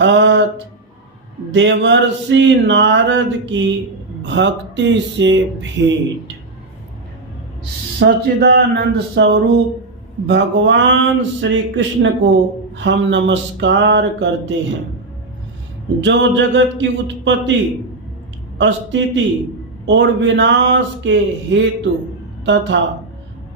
अथ देवर्षि नारद की भक्ति से भेंट। सच्चिदानंद स्वरूप भगवान श्री कृष्ण को हम नमस्कार करते हैं, जो जगत की उत्पत्ति, स्थिति और विनाश के हेतु तथा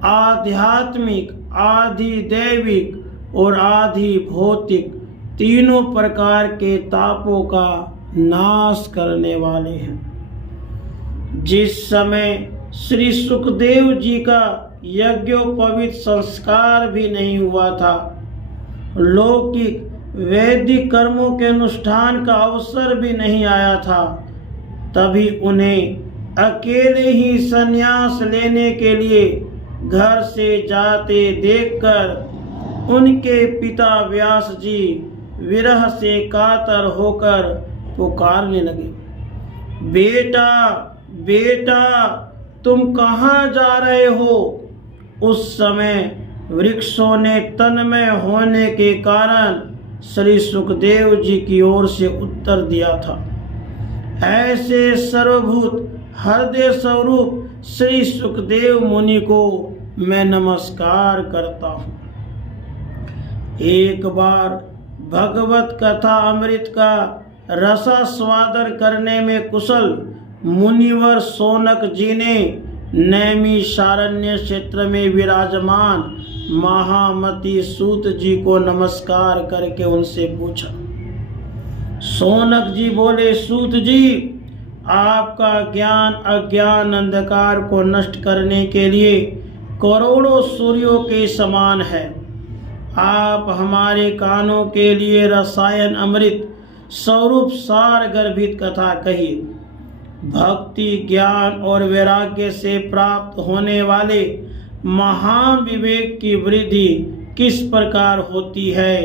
आध्यात्मिक, आधिदैविक और आधि भौतिक तीनों प्रकार के तापों का नाश करने वाले हैं। जिस समय श्री सुखदेव जी का यज्ञोपवीत संस्कार भी नहीं हुआ था, लौकिक वैदिक कर्मों के अनुष्ठान का अवसर भी नहीं आया था, तभी उन्हें अकेले ही संन्यास लेने के लिए घर से जाते देखकर उनके पिता व्यास जी विरह से कातर होकर पुकारने लगे, बेटा बेटा तुम कहाँ जा रहे हो। उस समय वृक्षों ने तन्मय होने के कारण श्री सुखदेव जी की ओर से उत्तर दिया था, ऐसे सर्वभूत हृदय स्वरूप श्री सुखदेव मुनि को मैं नमस्कार करता हूँ। एक बार भगवत कथा अमृत का रसास्वादन करने में कुशल मुनिवर शौनक जी ने नैमिषारण्य क्षेत्र में विराजमान महामती सूत जी को नमस्कार करके उनसे पूछा। शौनक जी बोले, सूत जी, आपका ज्ञान अज्ञान अंधकार को नष्ट करने के लिए करोड़ों सूर्यों के समान है। आप हमारे कानों के लिए रसायन अमृत स्वरूप सार गर्भित कथा कहिए। भक्ति, ज्ञान और वैराग्य से प्राप्त होने वाले महान विवेक की वृद्धि किस प्रकार होती है,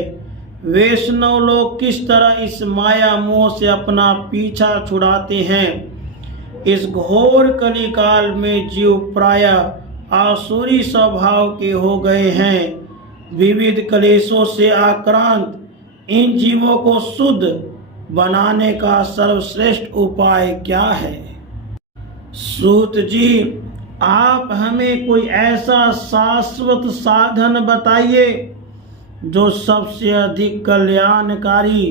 वैष्णव लोग किस तरह इस माया मोह से अपना पीछा छुड़ाते हैं। इस घोर कली काल में जीव प्रायः आसुरी स्वभाव के हो गए हैं। विविध क्लेशों से आक्रांत इन जीवों को शुद्ध बनाने का सर्वश्रेष्ठ उपाय क्या है। सूत जी, आप हमें कोई ऐसा शाश्वत साधन बताइए जो सबसे अधिक कल्याणकारी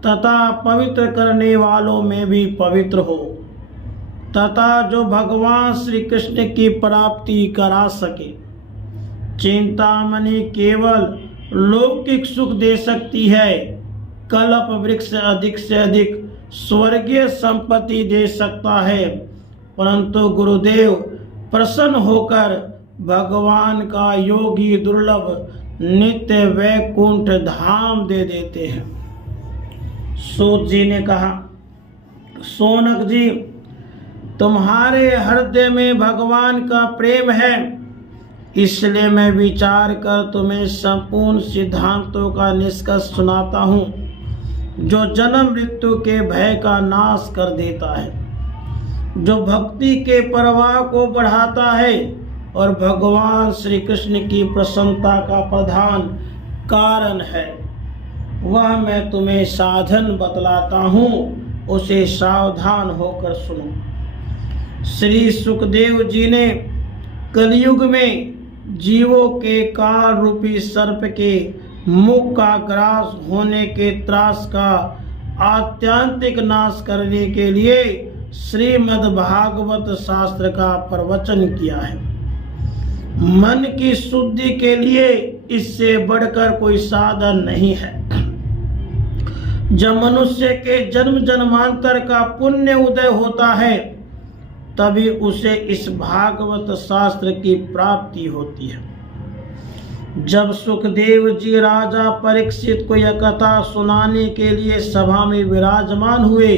तथा पवित्र करने वालों में भी पवित्र हो, तथा जो भगवान श्री कृष्ण की प्राप्ति करा सके। चिंतामणि केवल लौकिक सुख दे सकती है, कल्प वृक्ष अधिक से अधिक स्वर्गीय संपत्ति दे सकता है, परंतु गुरुदेव प्रसन्न होकर भगवान का योगी दुर्लभ नित्य वैकुंठ धाम दे देते हैं। सूत जी ने कहा, शौनक जी, तुम्हारे हृदय में भगवान का प्रेम है, इसलिए मैं विचार कर तुम्हें संपूर्ण सिद्धांतों का निष्कर्ष सुनाता हूँ, जो जन्म मृत्यु के भय का नाश कर देता है, जो भक्ति के प्रवाह को बढ़ाता है और भगवान श्री कृष्ण की प्रसन्नता का प्रधान कारण है। वह मैं तुम्हें साधन बतलाता हूँ, उसे सावधान होकर सुनो। श्री सुखदेव जी ने कलयुग में जीवों के काल रूपी सर्प के मुख का ग्रास होने के त्रास का आत्यंतिक नाश करने के लिए श्रीमद् भागवत शास्त्र का प्रवचन किया है। मन की शुद्धि के लिए इससे बढ़कर कोई साधन नहीं है। जब मनुष्य के जन्म जन्मांतर का पुण्य उदय होता है, तभी उसे इस भागवत शास्त्र की प्राप्ति होती है। जब सुखदेव जी राजा परीक्षित को यह कथा सुनाने के लिए सभा में विराजमान हुए,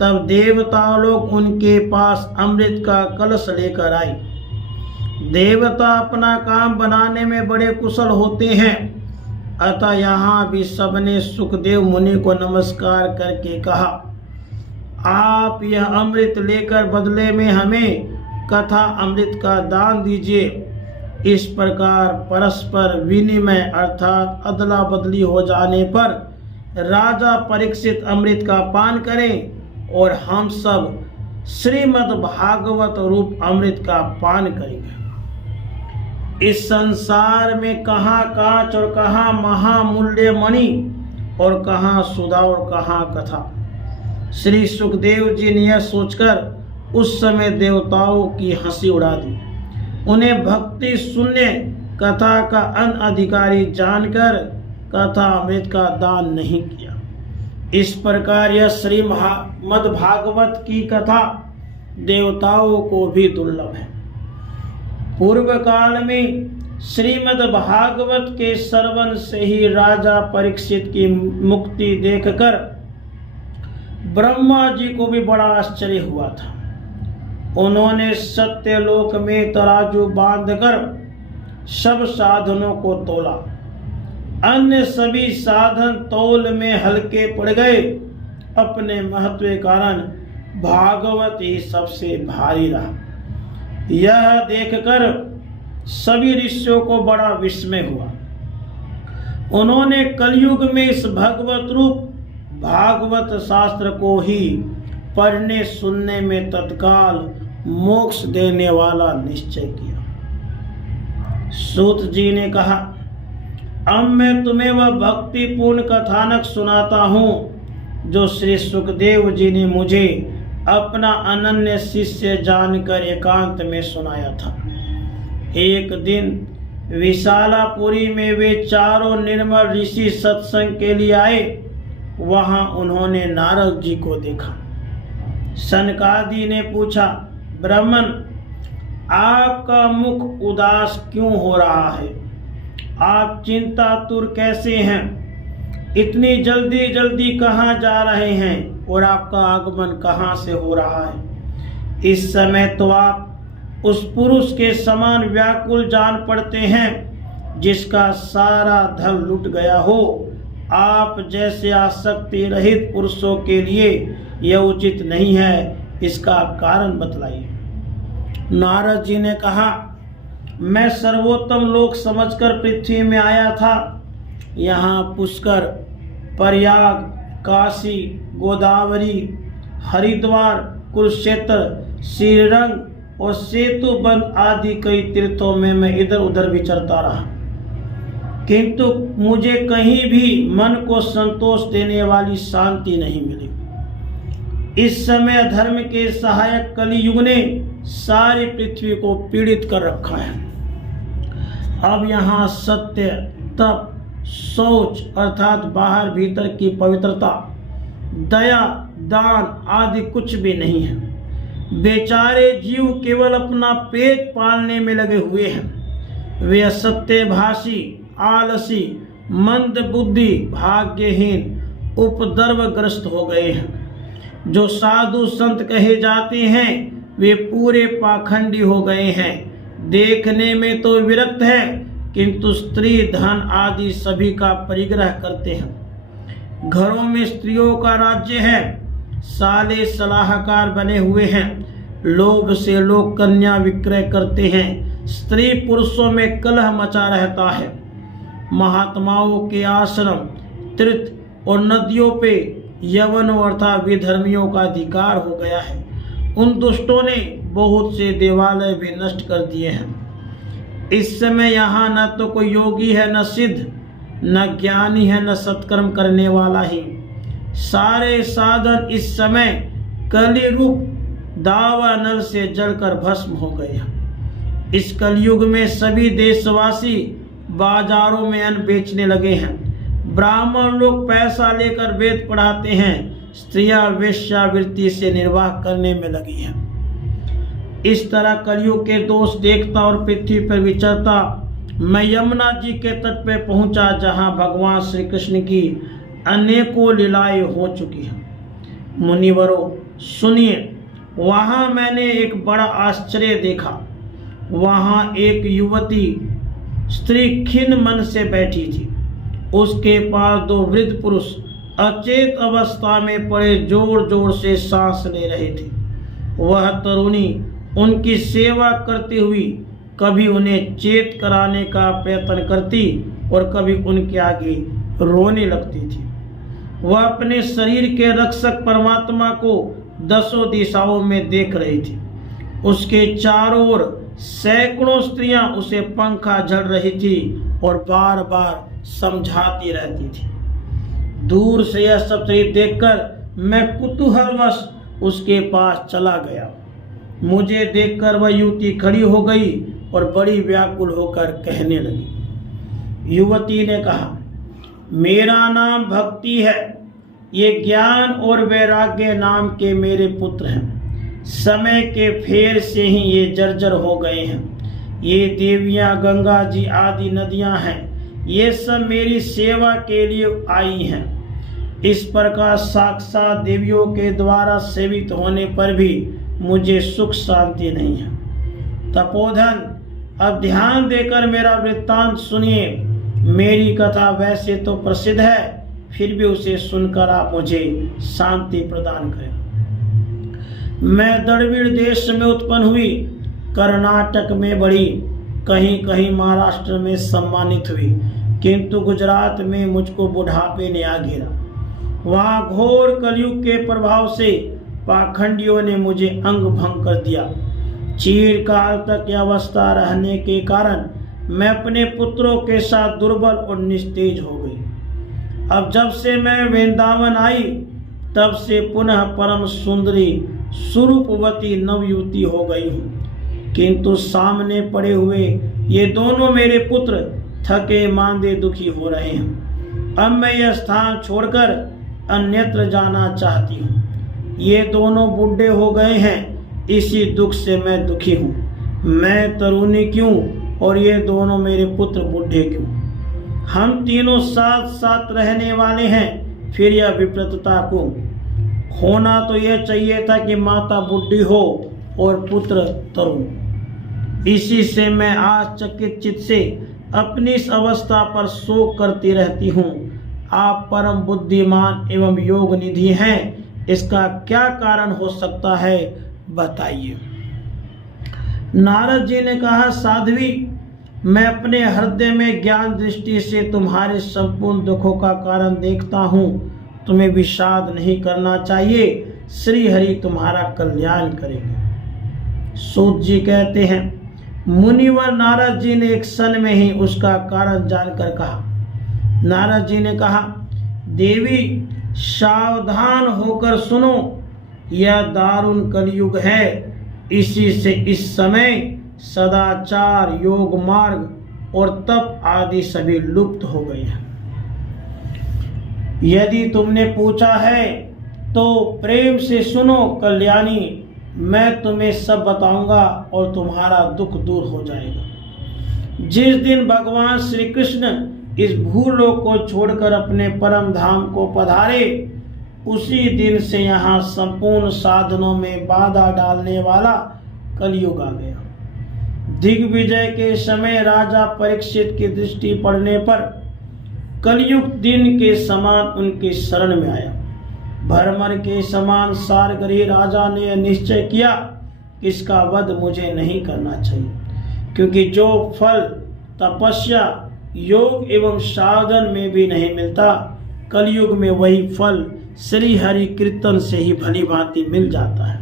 तब देवता लोग उनके पास अमृत का कलश लेकर आए। देवता अपना काम बनाने में बड़े कुशल होते हैं, अतः यहाँ भी सबने सुखदेव मुनि को नमस्कार करके कहा, आप यह अमृत लेकर बदले में हमें कथा अमृत का दान दीजिए। इस प्रकार परस्पर विनिमय अर्थात अदला बदली हो जाने पर राजा परीक्षित अमृत का पान करें और हम सब श्रीमद् भागवत रूप अमृत का पान करेंगे। इस संसार में कहाँ कांच और कहाँ महामूल्य मणि और कहाँ सुधा और कहाँ कथा। श्री सुखदेव जी ने यह सोचकर उस समय देवताओं की हंसी उड़ा दी। उन्हें भक्ति शून्य कथा का अनधिकारी जानकर कथा अमृत का दान नहीं किया। इस प्रकार यह श्रीमद् भागवत की कथा देवताओं को भी दुर्लभ है। पूर्व काल में श्रीमद् भागवत के श्रवण से ही राजा परीक्षित की मुक्ति देखकर ब्रह्मा जी को भी बड़ा आश्चर्य हुआ था। उन्होंने सत्यलोक में तराजू बांधकर सब साधनों को तोला। अन्य सभी साधन तौल में हल्के पड़ गए। अपने महत्व के कारण भागवत ही सबसे भारी रहा। यह देखकर सभी ऋषियों को बड़ा विस्मय हुआ। उन्होंने कलयुग में इस भगवत रूप भागवत शास्त्र को ही पढ़ने सुनने में तत्काल मोक्ष देने वाला निश्चय किया। सूत जी ने कहा, अब मैं तुम्हें वह भक्तिपूर्ण कथानक सुनाता हूँ जो श्री सुखदेव जी ने मुझे अपना अनन्य शिष्य जानकर एकांत में सुनाया था। एक दिन विशालापुरी में वे चारों निर्मल ऋषि सत्संग के लिए आए। वहां उन्होंने नारद जी को देखा। सनकादि ने पूछा, ब्राह्मण, आपका मुख उदास क्यों हो रहा है? आप चिंतातुर कैसे हैं? इतनी जल्दी जल्दी कहाँ जा रहे हैं और आपका आगमन कहाँ से हो रहा है? इस समय तो आप उस पुरुष के समान व्याकुल जान पड़ते हैं जिसका सारा धन लुट गया हो। आप जैसे आसक्ति रहित पुरुषों के लिए यह उचित नहीं है, इसका कारण बतलाइए। नारद जी ने कहा, मैं सर्वोत्तम लोक समझकर पृथ्वी में आया था। यहाँ पुष्कर, प्रयाग, काशी, गोदावरी, हरिद्वार, कुरुक्षेत्र, श्रीरंग और सेतुबंध आदि कई तीर्थों में मैं इधर उधर विचरता रहा, किंतु मुझे कहीं भी मन को संतोष देने वाली शांति नहीं मिली। इस समय धर्म के सहायक कलियुग ने सारी पृथ्वी को पीड़ित कर रखा है। अब यहाँ सत्य, तप, शौच अर्थात बाहर भीतर की पवित्रता, दया, दान आदि कुछ भी नहीं है। बेचारे जीव केवल अपना पेट पालने में लगे हुए हैं। वे असत्यभाषी, आलसी, मंद बुद्धि, भाग्यहीन, उपद्रवग्रस्त हो गए हैं। जो साधु संत कहे जाते हैं वे पूरे पाखंडी हो गए हैं। देखने में तो विरक्त है, किंतु स्त्री, धन आदि सभी का परिग्रह करते हैं। घरों में स्त्रियों का राज्य है। साले सलाहकार बने हुए हैं। लोभ से लोग कन्या विक्रय करते हैं। स्त्री पुरुषों में कलह मचा रहता है। महात्माओं के आश्रम, तीर्थ और नदियों पे यवनों अर्थात विधर्मियों का अधिकार हो गया है। उन दुष्टों ने बहुत से देवालय भी नष्ट कर दिए हैं। इस समय यहाँ न तो कोई योगी है, न सिद्ध, न ज्ञानी है, न सत्कर्म करने वाला ही। सारे साधन इस समय कली रूप दावा नल से जलकर भस्म हो गए हैं। इस कलयुग में सभी देशवासी बाजारों में अन्न बेचने लगे हैं। ब्राह्मण लोग पैसा लेकर वेद पढ़ाते हैं। स्त्रियां वेश्यावृत्ति से निर्वाह करने में लगी हैं। इस तरह कलयुग के दोष देखता और पृथ्वी पर विचरता मैं यमुना जी के तट पर पहुंचा, जहां भगवान श्री कृष्ण की अनेकों लीलाएं हो चुकी हैं। मुनिवरों सुनिए, वहां मैंने एक बड़ा आश्चर्य देखा। वहां एक युवती स्त्री खिन्न मन से बैठी थी। उसके पास दो वृद्ध पुरुष अचेत अवस्था में पड़े जोर जोर से सांस ले रहे थे। वह तरुणी उनकी सेवा करती हुई कभी उन्हें चेत कराने का प्रयत्न करती और कभी उनके आगे रोने लगती थी। वह अपने शरीर के रक्षक परमात्मा को दसों दिशाओं में देख रही थी। उसके चारों ओर सैकड़ों स्त्रियां उसे पंखा झड़ रही थी और बार बार समझाती रहती थी। दूर से यह सब देखकर मैं कुतूहलवश उसके पास चला गया। मुझे देखकर वह युवती खड़ी हो गई और बड़ी व्याकुल होकर कहने लगी। युवती ने कहा, मेरा नाम भक्ति है। ये ज्ञान और वैराग्य नाम के मेरे पुत्र हैं। समय के फेर से ही ये जर्जर हो गए हैं। ये देवियां, गंगा जी आदि नदियां हैं। ये सब मेरी सेवा के लिए आई हैं। इस प्रकार साक्षात देवियों के द्वारा सेवित होने पर भी मुझे सुख शांति नहीं है। तपोधन, अब ध्यान देकर मेरा वृत्तांत सुनिए। मेरी कथा वैसे तो प्रसिद्ध है, फिर भी उसे सुनकर आप मुझे शांति प्रदान करें। मैं द्रविड़ देश में उत्पन्न हुई, कर्नाटक में बढ़ी, कहीं कहीं महाराष्ट्र में सम्मानित हुई, किंतु गुजरात में मुझको बुढ़ापे ने आ घेरा। वहाँ घोर कलयुग के प्रभाव से पाखंडियों ने मुझे अंग भंग कर दिया। चिरकाल तक यह अवस्था रहने के कारण मैं अपने पुत्रों के साथ दुर्बल और निस्तेज हो गई। अब जब से मैं वृंदावन आई, तब से पुनः परम सुंदरी स्वरूपवती नवयुवती हो गई हूँ। किंतु सामने पड़े हुए ये दोनों मेरे पुत्र थके मांदे दुखी हो रहे हैं। अब मैं यह स्थान छोड़कर अन्यत्र जाना चाहती हूँ। ये दोनों बूढ़े हो गए हैं, इसी दुख से मैं दुखी हूँ। मैं तरुणी क्यों और ये दोनों मेरे पुत्र बूढ़े क्यों? हम तीनों साथ साथ रहने वाले हैं, फिर यह विपरीतता को होना तो यह चाहिए था कि माता बूढ़ी हो और पुत्र तरुण। इसी से मैं आश्चर्यचकित चित्त से अपनी इस अवस्था पर शोक करती रहती हूँ। आप परम बुद्धिमान एवं योग निधि हैं, इसका क्या कारण हो सकता है, बताइए। नारद जी ने कहा, साध्वी, मैं अपने हृदय में ज्ञान दृष्टि से तुम्हारे संपूर्ण दुखों का कारण देखता हूँ। तुम्हें विषाद नहीं करना चाहिए, श्री हरि तुम्हारा कल्याण करेंगे। सूत जी कहते हैं, मुनिवर नारद जी ने एक क्षण में ही उसका कारण जानकर कहा। नारद जी ने कहा, देवी सावधान होकर सुनो, यह दारुण कलयुग है। इसी से इस समय सदाचार, योग मार्ग और तप आदि सभी लुप्त हो गए हैं। यदि तुमने पूछा है तो प्रेम से सुनो कल्याणी, मैं तुम्हें सब बताऊंगा और तुम्हारा दुख दूर हो जाएगा। जिस दिन भगवान श्री कृष्ण इस भूलोक को छोड़कर अपने परम धाम को पधारे, उसी दिन से यहाँ संपूर्ण साधनों में बाधा डालने वाला कलयुग आ गया। दिग्विजय के समय राजा परीक्षित की दृष्टि पड़ने पर कलयुग दिन के समान उनके शरण में आया। भरमर के समान सारगर्ही राजा ने निश्चय किया कि इसका वध मुझे नहीं करना चाहिए, क्योंकि जो फल तपस्या, योग एवं साधन में भी नहीं मिलता, कलयुग में वही फल श्री हरि कीर्तन से ही भली भांति मिल जाता है।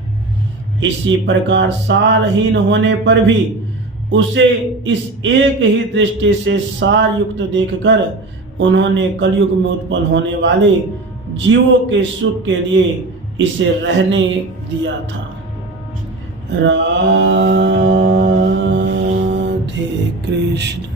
इसी प्रकार सारहीन होने पर भी उसे इस एक ही दृष्टि से सार युक्त देखकर उन्होंने कलयुग में उत्पन्न होने वाले जीवों के सुख के लिए इसे रहने दिया था। राधे कृष्ण।